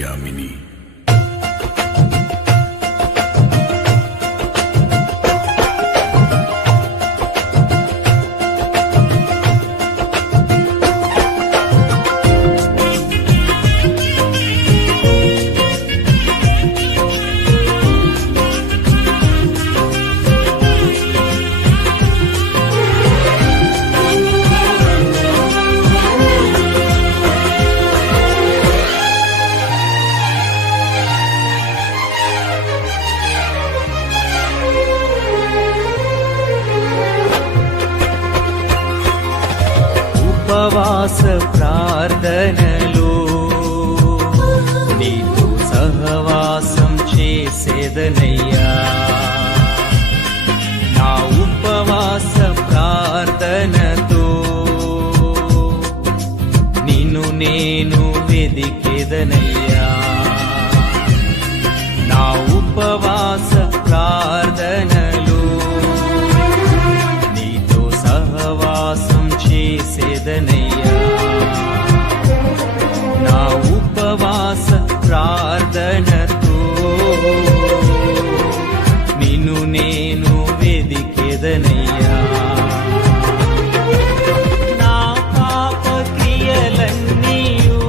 యామిని ఉపవాస ప్రార్థనలో నీతో సహవాసం చేసేదనయ్యా. నా ఉపవాస ప్రార్థనతో నిన్ను నేను వెదికేదనయ్యా. నా ఉపవాస ప్రార్థనలో నీతో సహవాసం చేసేదనయ్యా. నా ఉపవాస ప్రార్థనతో నిన్ను నేను వెదికేదనయ్యా. నా పాప క్రియలన్నీయు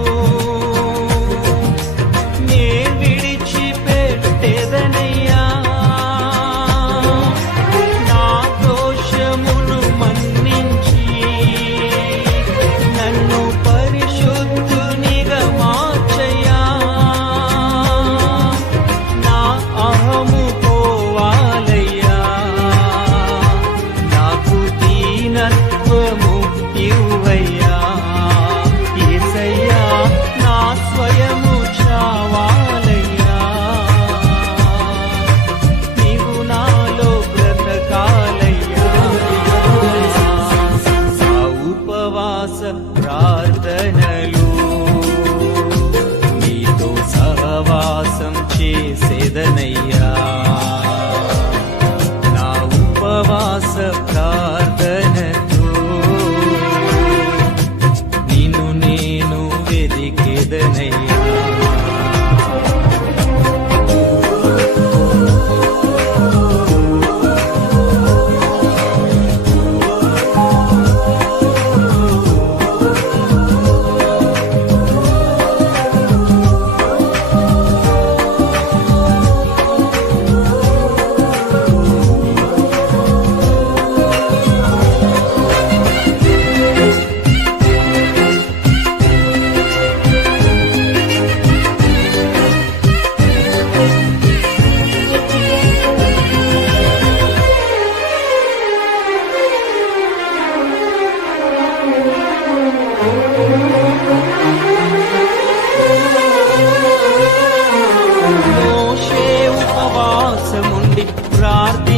నే విడిచిపెట్టేదనయ్యా. నా దోషమును మన్నించి నన్ను పరిశుద్ధునిగా మార్చయ్యా. నా అహము పోవాలయ్యా. నాకు దీనత్వము ఇవ్వయ్యా. యేసయ్యా నా స్వయము చావాలయ్యా. నీవు నాలో బ్రతకాలయ్యా. నా ఉపవాస ప్రార్థనలు నీతో సహవాసం చేసేదనయ్యా. నా ఉపవాస ప్రార్థనతో నిన్ను నేను వెదికేదనయ్యా. మోషే ఉపవాసముండి ప్రార్థించినప్పుడు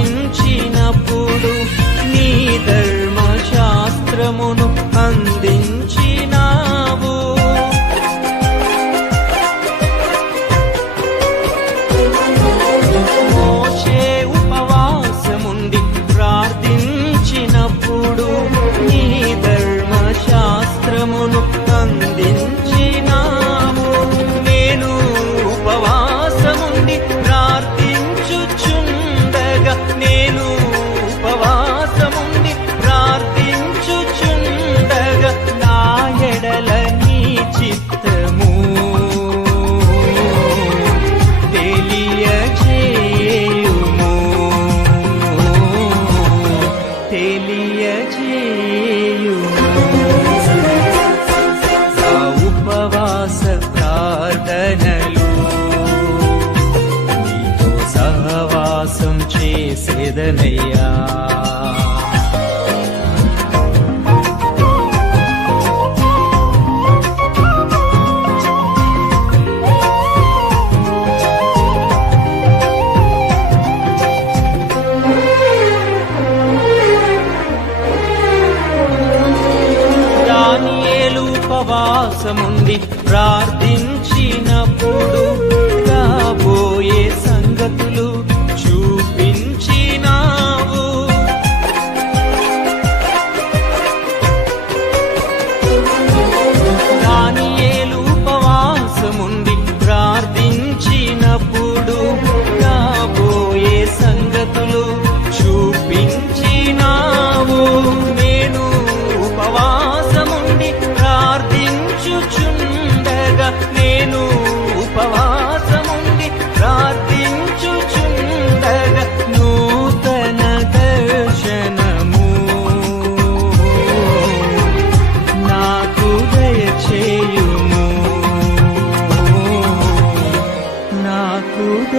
నీ ధర్మశాస్త్రమును అందించినావు. మోషే ఉపవాసముండి ప్రార్థించినప్పుడు నీ ధర్మశాస్త్రమును అందించినావు. నేను ఉపవాసముండి ప్రార్థించుచుండగా నేను ఉపవాసముండి ప్రార్థించుచుండగా నా ఎడల నీ చిత్తము తెలియజేయుము. నా ఉపవాస ప్రార్థనలు నీతో సహవాసం చేసేదనయ్యా. దానియేలు ఉపవాసముండి ప్రార్థించినప్పుడు రాబోయే సంగతులు చూపించినావు. దానియేలు ఉపవాసముండి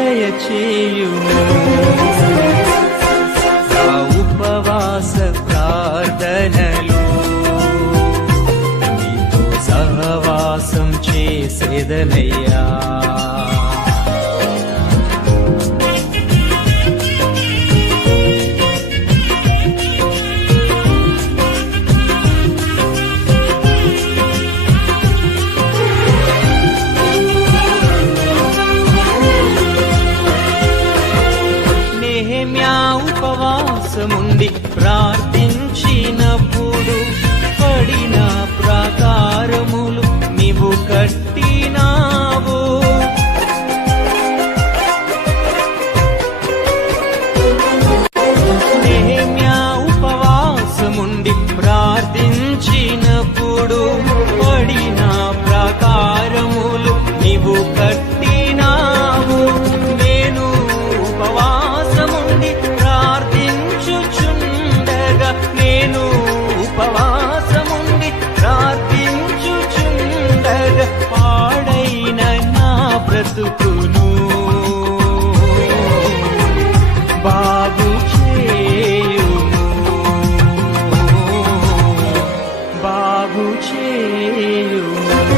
దయచేయుము. నా ఉపవాస ప్రార్థనలు నీతో సహవాసం చేసేదనయ్యా. ఉపవాసముండి ప్రార్థించినప్పుడు పడిన ప్రాకారములు నీవు కట్టినావు. నెహెమ్యా ఉపవాసముండి ప్రార్థించినప్పుడు పడిన ప్రాకారములు నీవు కట్టినావు. నేను ఉపవాసముండి ప్రార్థించుచుండగా నేను ఉపవాసముండి ప్రార్థించుచుండగా పాడైన నా బ్రతుకును బాగు చేయుము, బాగు చేయుము.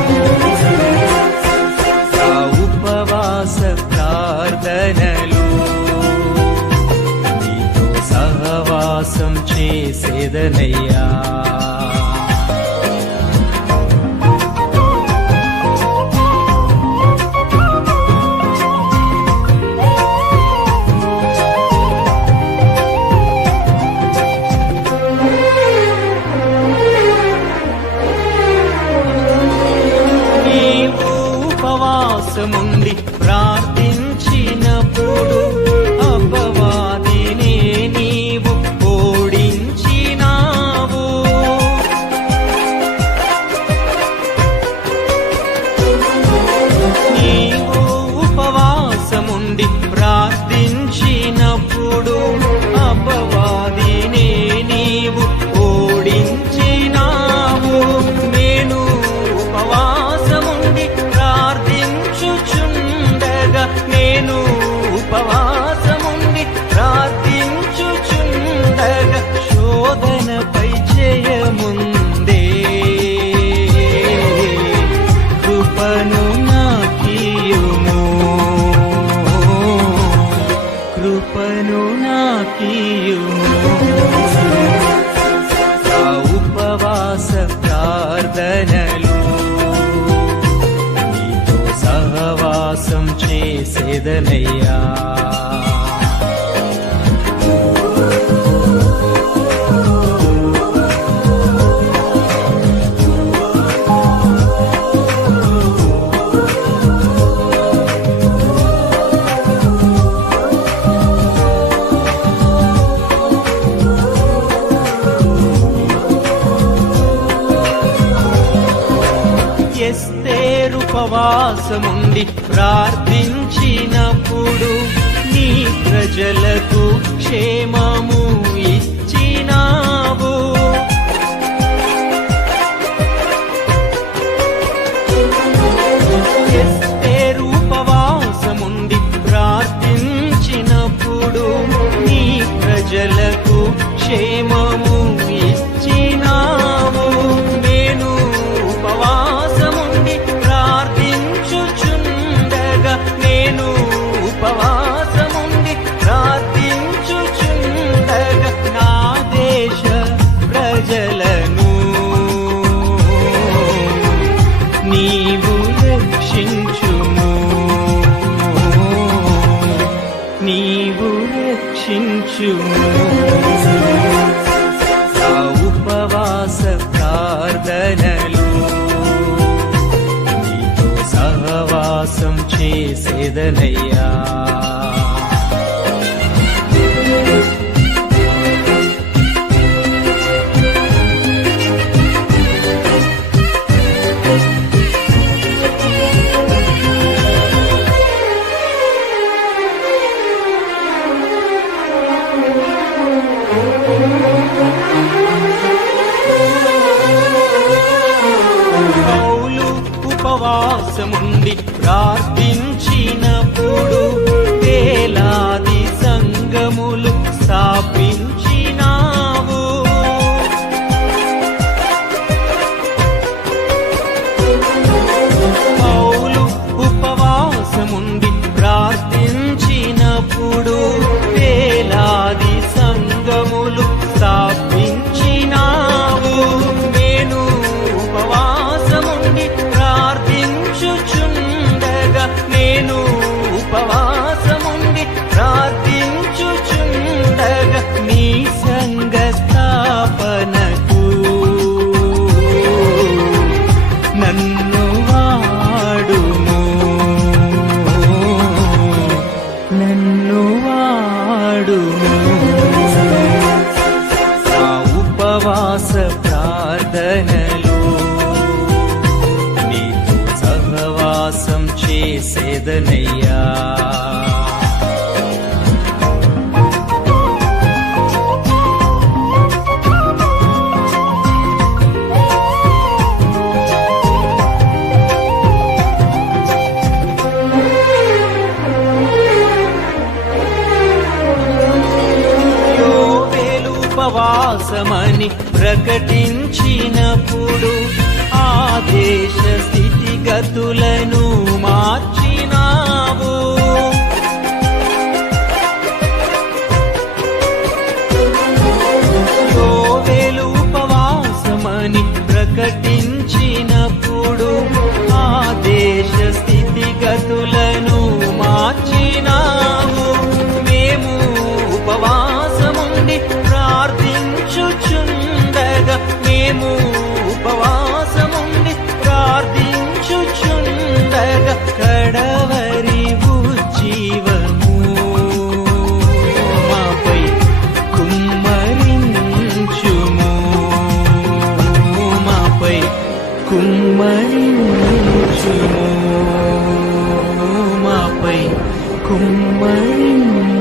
నా ఉపవాస ప్రార్థనలు నీతో సహవాసం చేసేదనయ్యా. ఉపవాసముండి ప్రార్థించినప్పుడు అపవాదిని నీవు ఓడించినావు. నీవు ఉపవాసముండి ప్రార్థించినప్పుడు అపవాదిని నీవు ఓడించినావు. నేను ఉపవాసముండి ప్రార్థించుచుండగా నేను ఉపవాసముండి ప్రార్థించుచుండగా శోధనపై జయముందే. కృపను నాకీయుము, కృపను నాకీయుము. నా ఉపవాస ప్రార్థనలు సహవాసం చేసేదనయ్యా. ఎస్తేరు ఉపవాసముండి ప్రార్థించినప్పుడు నీ ప్రజలకు క్షేమము ఇచ్చినావు. ఎస్తేరు ఉపవాసముండి ప్రార్థించినప్పుడు నీ ప్రజలకు క్షేమము ఇచ్చినావు. నేను ఉపవాసముండి ప్రార్థించుచుండగా నేను ఉపవాసముండి ప్రార్థించుచుండగా నా దేశ ప్రజలను నీవు రక్షించుము, నీవు రక్షించుము. నా ఉపవాస ప్రార్థనలు నీతో సహవాసం చేసేదనయ్యా. ఉపవాసముండి ప్రార్థించినప్పుడు ఉపవాసముండి ప్రార్థించినప్పుడు వేలాది సంఘములు స్థాపించినావు. నేను ఉపవాసముండి ప్రార్థించుచుండగా, నేను ఉపవాసముండి ప్రార్థించుచుండగా నీ సంఘ స్థాపనకు నన్ను వాడుము, నన్ను వాడుము. ఆ ఉపవాస ప్రార్థనలో నీతో సహవాసం చేసేదనయ్యా. ఉపవాసమని ప్రకటించినప్పుడు ఆ దేశ స్థితిగతులను మార్చినావు. యోవేలు ఉపవాసమని ప్రకటించినప్పుడు ఆ దేశ స్థితిగతులను మార్చినావు. మేము ఉపవాసముండి ప్రార్థించుచుండగా, మేము ఉపవాసముండి ప్రార్థించుచుండగా కడవరి ఉజ్జీవము మాపై కుమ్మరించుము, మాపై కుమ్మరించుము, మాపై కుమ్మరించుము.